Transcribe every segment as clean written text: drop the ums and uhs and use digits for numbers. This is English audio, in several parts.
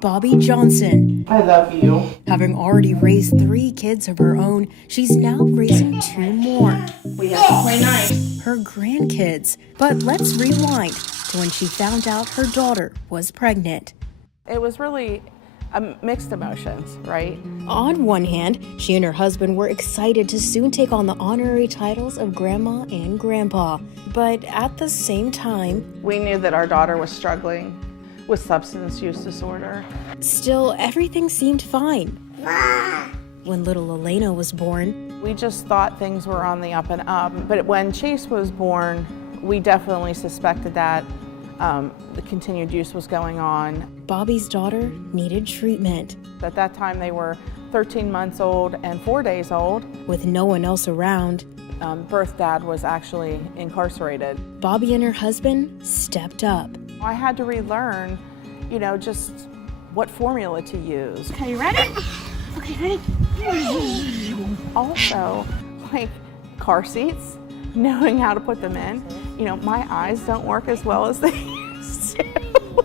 Bobby Johnson. I love you. Having already raised 3 kids of her own, she's now raising 2 more. We have to play nice. Her grandkids. But let's rewind to when she found out her daughter was pregnant. It was really mixed emotions, right? On one hand, she and her husband were excited to soon take on the honorary titles of Grandma and Grandpa. But at the same time, We knew that our daughter was struggling with substance use disorder. still everything seemed fine. When little Elena was born, We just thought things were on the up and up. But when Chase was born, we definitely suspected that the continued use was going on. Bobby's daughter needed treatment. At that time, they were 13 months old and 4 days old. With no one else around, Birth dad was actually incarcerated. Bobby and her husband stepped up. I had to relearn, just what formula to use. Okay, you ready? Okay, ready? Also, like car seats, knowing how to put them in. My eyes don't work as well as they used to.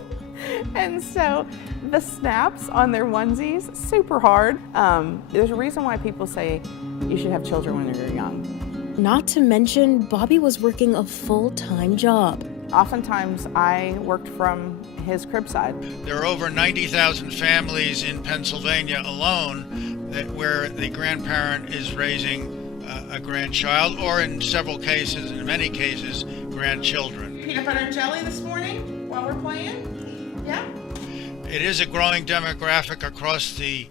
And so the snaps on their onesies, super hard. There's a reason why people say you should have children when you're young. Not to mention, Bobby was working a full-time job. Oftentimes I worked from his crib side. There are over 90,000 families in Pennsylvania alone where the grandparent is raising a grandchild, or in several cases, in many cases, grandchildren. Peanut butter and jelly this morning while we're playing? Yeah? It is a growing demographic across the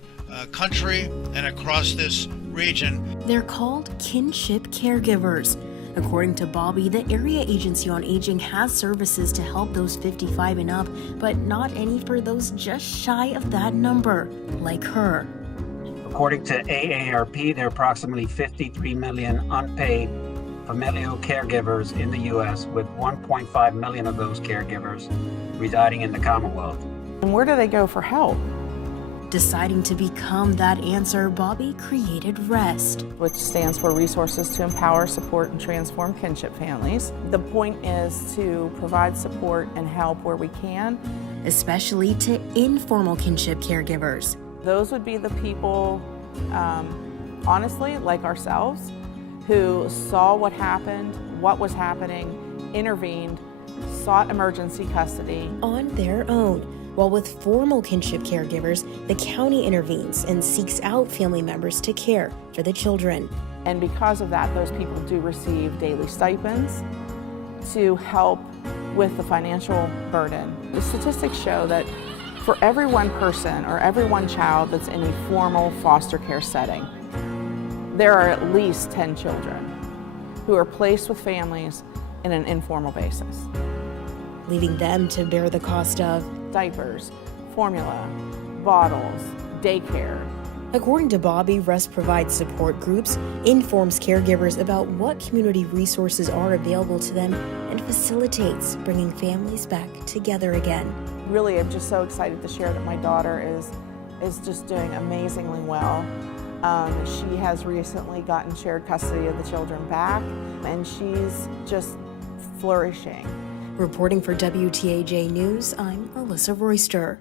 country and across this region. They're called kinship caregivers. According to Bobby, the Area Agency on Aging has services to help those 55 and up, but not any for those just shy of that number, like her. According to AARP, there are approximately 53 million unpaid familial caregivers in the U.S., with 1.5 million of those caregivers residing in the Commonwealth. And where do they go for help? Deciding to become that answer, Bobby created REST. Which stands for Resources to Empower, Support, and Transform Kinship Families. The point is to provide support and help where we can. Especially to informal kinship caregivers. Those would be the people, honestly, like ourselves, who saw what happened, what was happening, intervened, sought emergency custody. On their own. While with formal kinship caregivers, the county intervenes and seeks out family members to care for the children. And because of that, those people do receive daily stipends to help with the financial burden. The statistics show that for every one person or every one child that's in a formal foster care setting, there are at least 10 children who are placed with families in an informal basis. Leaving them to bear the cost of diapers, formula, bottles, daycare. According to Bobby, REST provides support groups, informs caregivers about what community resources are available to them, and facilitates bringing families back together again. Really, I'm just so excited to share that my daughter is just doing amazingly well. She has recently gotten shared custody of the children back, and she's just flourishing. Reporting for WTAJ News, I'm Alyssa Royster.